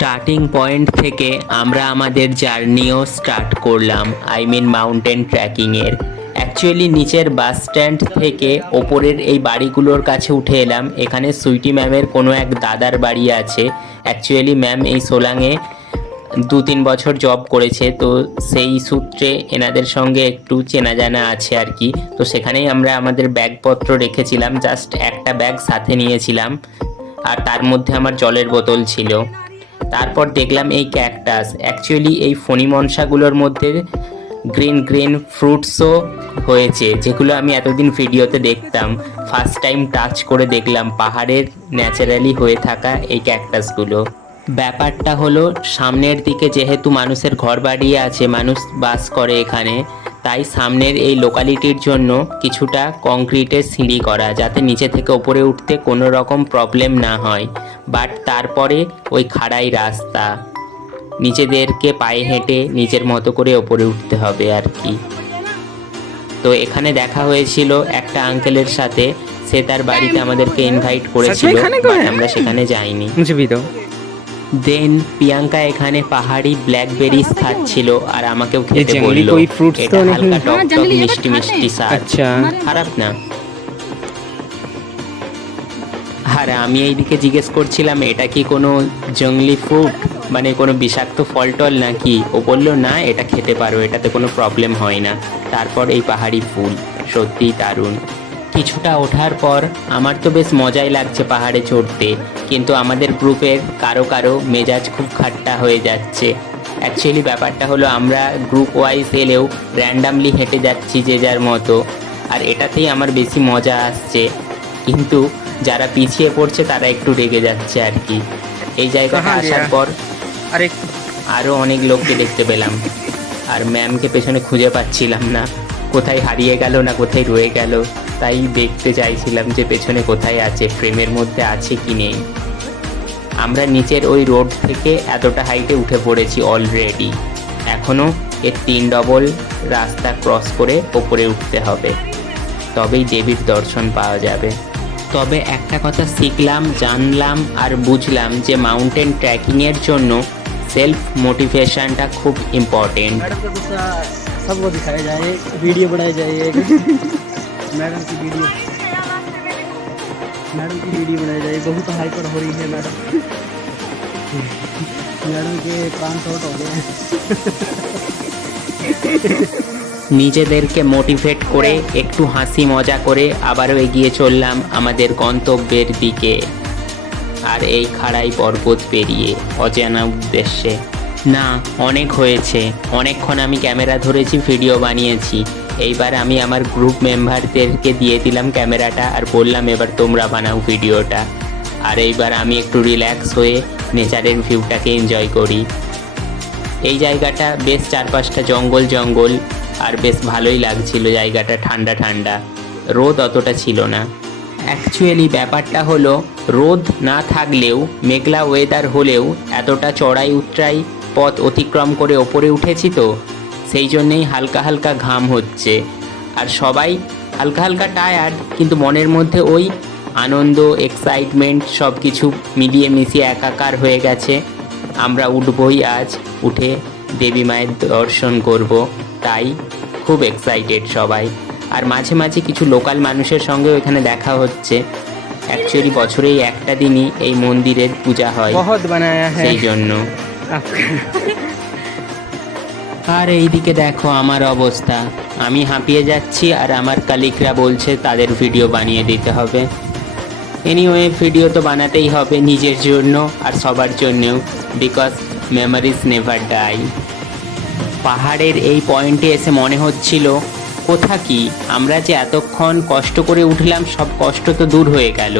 Starting point থেকে আমরা আমাদের জার্নিও স্টার্ট করলাম, মাউন্টেন ট্রেকিংয়ের। অ্যাকচুয়ালি নিচের বাস স্ট্যান্ড থেকে ওপরের এই বাড়িগুলোর কাছে উঠে এলাম। এখানে সুইটি ম্যামের কোনো এক দাদার বাড়ি আছে। অ্যাকচুয়ালি ম্যাম এই সোলাংয়ে 2-3 বছর জব করেছে, তো সেই সূত্রে এনাদের সঙ্গে একটু চেনা জানা আছে আর কি। তো সেখানেই আমরা আমাদের ব্যাগপত্র রেখেছিলাম, জাস্ট একটা ব্যাগ সাথে নিয়েছিলাম, আর তার মধ্যে আমার জলের বোতল ছিল। তারপর দেখলাম এই ক্যাকটাস। অ্যাকচুয়ালি এই ফণি মনসাগুলোর মধ্যে গ্রিন গ্রিন ফ্রুটসও হয়েছে, যেগুলো আমি এতদিন ভিডিওতে দেখতাম। ফার্স্ট টাইম টাচ করে দেখলাম পাহাড়ের ন্যাচারালি হয়ে থাকা এই ক্যাকটাসগুলো। ব্যাপারটা হলো, সামনের দিকে যেহেতু মানুষের ঘর বাড়ি আছে, মানুষ বাস করে এখানে, তাই সামনের এই লোকালিটির জন্য কিছুটা কংক্রিটের সিঁড়ি করা, যাতে নিচে থেকে ওপরে উঠতে কোনো রকম প্রবলেম না হয়। বাট তারপরে ওই খাড়াই রাস্তা, নিজেদেরকে পায়ে হেঁটে নিজের মতো করে ওপরে উঠতে হবে আর কি। তো এখানে দেখা হয়েছিল একটা আঙ্কেলের সাথে, সে তার বাড়িতে আমাদেরকে ইনভাইট করেছিল, বাট আমরা সেখানে যাইনি। দেন প্রিয়াঙ্কা এখানে পাহাড়ি ব্ল্যাকবেরিজ খাচ্ছিল আর আমাকেও খেতে বলল। এটা হালকা টক টক মিষ্টি মিষ্টি স্বাদ, খারাপ না। আর আমি এইদিকে জিজ্ঞেস করছিলাম এটা কি কোনো জঙ্গলি ফ্রুট, মানে কোনো বিষাক্ত ফল টল নাকি? ও বললো না, এটা খেতে পারো, এটাতে কোনো প্রবলেম হয় না। তারপর এই পাহাড়ি ফুল সত্যিই দারুণ। কিছুটা ওঠার পর আমার তো বেশ মজাই লাগছে পাহাড়ে চড়তে, কিন্তু আমাদের গ্রুপের কারো কারো মেজাজ খুব খাট্টা হয়ে যাচ্ছে। অ্যাকচুয়ালি ব্যাপারটা হলো, আমরা গ্রুপ ওয়াইজ এলেও র্যান্ডামলি হেঁটে যাচ্ছি যে যার মতো, আর এটাতেই আমার বেশি মজা আসছে। কিন্তু যারা পিছিয়ে পড়ছে তারা একটু রেগে যাচ্ছে আর কি। এই জায়গাটা আসার পর আরও অনেক লোককে দেখতে পেলাম, আর ম্যামকে পেছনে খুঁজে পাচ্ছিলাম না, কোথায় হারিয়ে গেল না কোথায় রয়ে গেল, তাই দেখতে চাইছিলাম যে পেছনে কোথায় আছে, ফ্রেমের মধ্যে আছে কি নেই। আমরা নিচের ওই রোড থেকে এতটা হাইটে উঠে পড়েছি অলরেডি, এখনও এর 3 ডবল রাস্তা ক্রস করে ওপরে উঠতে হবে, তবেই দেবীর দর্শন পাওয়া যাবে। তবে একটা কথা শিখলাম, জানলাম আর বুঝলাম যে মাউন্টেন ট্রেকিংয়ের জন্য সেলফ মোটিভেশনটা খুব ইম্পর্টেন্ट। सबको दिखाया जाए, वीडियो बनाई जाए, मैडम की वीडियो बनाई जाए। बहुत हाइपर हो रही है मैडम, मैडम के प्राण शॉर्ट हो गए। নিজেদেরকে মোটিভেট করে একটু হাসি মজা করে আবারও এগিয়ে চললাম আমাদের গন্তব্যের দিকে, আর এই খাড়াই পর্বত পেরিয়ে অজানা উদ্দেশ্যে। না, অনেক হয়েছে, অনেকক্ষণ আমি ক্যামেরা ধরেছি, ভিডিও বানিয়েছি। এইবার আমি আমার গ্রুপ মেম্বারদেরকে দিয়ে দিলাম ক্যামেরাটা আর বললাম এবার তোমরা বানাও ভিডিওটা। আর এইবার আমি একটু রিল্যাক্স হয়ে নেচারের ভিউটাকে এনজয় করি। এই জায়গাটা বেশ চারপাশটা জঙ্গল জঙ্গল, আর বেশ ভালোই লাগছিল জায়গাটা, ঠান্ডা ঠান্ডা, রোদ অতটা ছিল না। অ্যাকচুয়ালি ব্যাপারটা হলো, রোদ না থাকলেও মেঘলা ওয়েদার হলেও এতটা চড়াই উতরাই পথ অতিক্রম করে ওপরে উঠেছি, তো সেই জন্যেই হালকা হালকা ঘাম হচ্ছে, আর সবাই হালকা হালকা টায়ার্ড, কিন্তু মনের মধ্যে ওই আনন্দ, এক্সাইটমেন্ট সব কিছু মিলিয়ে মিশিয়ে একাকার হয়ে গেছে। আমরা উঠবই আজ, উঠে দেবী মায়ের দর্শন করব, তাই খুব এক্সাইটেড সবাই। আর মাঝে মাঝে কিছু লোকাল মানুষের সঙ্গেও এখানে দেখা হচ্ছে। অ্যাকচুয়ালি বছরেই একটা দিনই এই মন্দিরের পূজা হয়, সেই জন্য। আর এইদিকে দেখো আমার অবস্থা, আমি হাঁপিয়ে যাচ্ছি আর আমার কালিকরা বলছে তাদের ভিডিও বানিয়ে দিতে হবে। এনিওয়ে, ভিডিও তো বানাতেই হবে নিজের জন্য আর সবার জন্যেও, বিকজ মেমোরিজ নেভার ডাই। পাহাড়ের এই পয়েন্টে এসে মনে হচ্ছিল, কোথা কি আমরা যে এতক্ষণ কষ্ট করে উঠলাম, সব কষ্ট তো দূর হয়ে গেল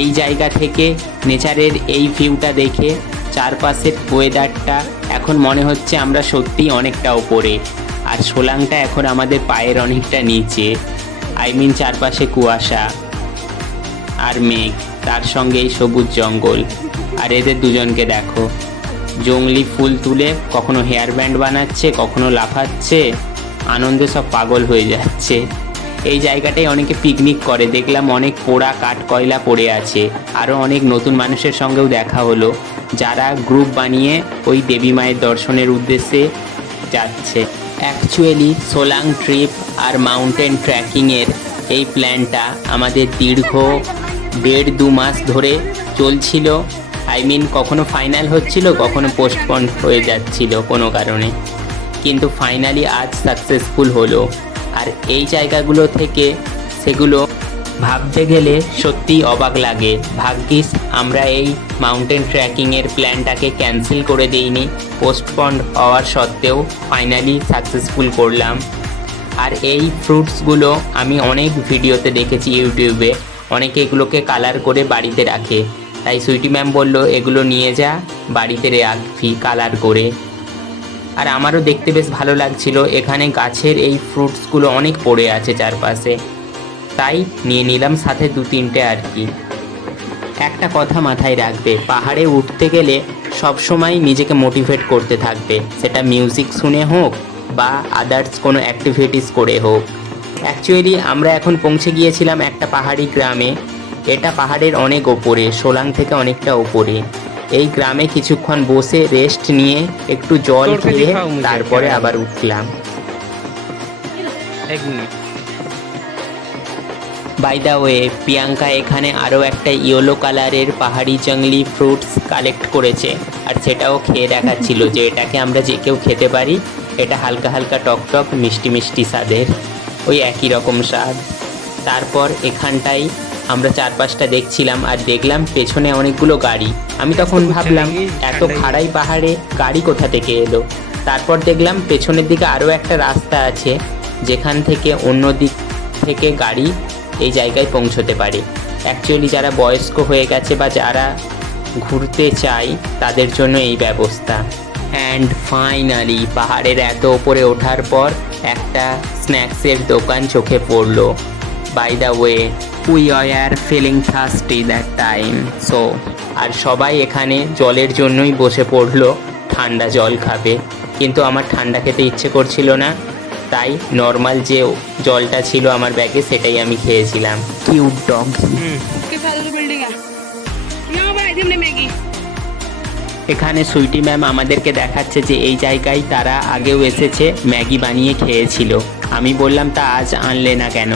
এই জায়গা থেকে। নেচারের এই ভিউটা দেখে, চারপাশের ওয়েদারটা, এখন মনে হচ্ছে আমরা সত্যিই অনেকটা ওপরে, আর সোলাংটা এখন আমাদের পায়ের অনেকটা নিচে। চারপাশে কুয়াশা আর মেঘ, তার সঙ্গে এই সবুজ জঙ্গল, আর এদের দুজনকে দেখো, জংলি ফুল তুলে কখনো হেয়ার ব্যান্ড বানাচ্ছে, কখনো লাফাচ্ছে, আনন্দে সব পাগল হয়ে যাচ্ছে। এই জায়গাটায় অনেকে পিকনিক করে, দেখলাম অনেক পোড়া কাঠ কয়লা পড়ে আছে। আরও অনেক নতুন মানুষের সঙ্গেও দেখা হলো, যারা গ্রুপ বানিয়ে ওই দেবী মায়ের দর্শনের উদ্দেশ্যে যাচ্ছে। অ্যাকচুয়ালি সোলাং ট্রিপ আর মাউন্টেন ট্রেকিংয়ের এই প্ল্যানটা আমাদের দীর্ঘ 1.5-2 মাস ধরে চলছিল। কখনো ফাইনাল হচ্ছিল, কখনো পোস্টপন্ড হয়ে যাচ্ছিল কোনো কারণে, কিন্তু ফাইনালি আজ সাকসেসফুল হলো। আর এই জায়গাগুলো থেকে সেগুলো ভাবতে গেলে সত্যিই অবাক লাগে। ভাগ্যিস আমরা এই মাউন্টেন ট্রেকিংয়ের প্ল্যানটাকে ক্যান্সেল করে দিইনি, পোস্টপন্ড হওয়ার সত্ত্বেও ফাইনালি সাকসেসফুল করলাম। আর এই ফ্রুটসগুলো আমি অনেক ভিডিওতে দেখেছি ইউটিউবে, অনেকে এগুলোকে কালার করে বাড়িতে রাখে। তাই সুইটি ম্যাম বললো এগুলো নিয়ে যা, বাড়িতে রাখবি কালার করে। আর আমারও দেখতে বেশ ভালো লাগছিল, এখানে গাছের এই ফ্রুটসগুলো অনেক পড়ে আছে চারপাশে, তাই নিয়ে নিলাম সাথে 2-3টে আর কি। একটা কথা মাথায় রাখবে, পাহাড়ে উঠতে গেলে সবসময় নিজেকে মোটিভেট করতে থাকবে, সেটা মিউজিক শুনে হোক বা আদার্স কোনো অ্যাক্টিভিটিস করে হোক। অ্যাকচুয়ালি আমরা এখন পৌঁছে গিয়েছিলাম একটা পাহাড়ি গ্রামে। এটা পাহাড়ের অনেক ওপরে, সোলাং থেকে অনেকটা ওপরে। এই গ্রামে কিছুক্ষণ বসে রেস্ট নিয়ে একটু জল খেয়ে তারপরে আবার উঠলাম। বাই দ্য ওয়ে, প্রিয়াঙ্কা এখানে আরও একটা ইয়েলো কালারের পাহাড়ি জঙ্গলি ফ্রুটস কালেক্ট করেছে, আর সেটাও খেয়ে দেখাচ্ছিল যে এটাকে আমরা যে কেউ খেতে পারি। এটা হালকা হালকা টকটক মিষ্টি মিষ্টি স্বাদের, ওই একই রকম স্বাদ। তারপর এখানটাই আমরা চারপাশটা দেখছিলাম, আর দেখলাম পেছনে অনেকগুলো গাড়ি। আমি তখন ভাবলাম এত খাড়াই পাহাড়ে গাড়ি কোথা থেকে এলো। তারপর দেখলাম পেছনের দিকে আরও একটা রাস্তা আছে, যেখান থেকে অন্য দিক থেকে গাড়ি এই জায়গায় পৌঁছতে পারে। অ্যাকচুয়ালি যারা বয়স্ক হয়ে গেছে বা যারা ঘুরতে চায় তাদের জন্য এই ব্যবস্থা। অ্যান্ড ফাইনালি পাহাড়ের এত ওপরে ওঠার পর একটা স্ন্যাক্সের দোকান চোখে পড়লো। By the way, we are feeling thirsty that time, so আর সবাই এখানে জলের জন্যই বসে পড়লো, ঠান্ডা জল খাবে। কিন্তু আমার ঠান্ডা খেতে ইচ্ছে করছিল না, তাই নর্মাল যে জলটা ছিল আমার ব্যাগে সেটাই আমি খেয়েছিলাম। Cute dog. এখানে সুইটি ম্যাম আমাদেরকে দেখাচ্ছে যে এই জায়গায় তারা আগেও এসেছে, ম্যাগি বানিয়ে খেয়েছিল। আমি বললাম তা আজ আনলে না কেন?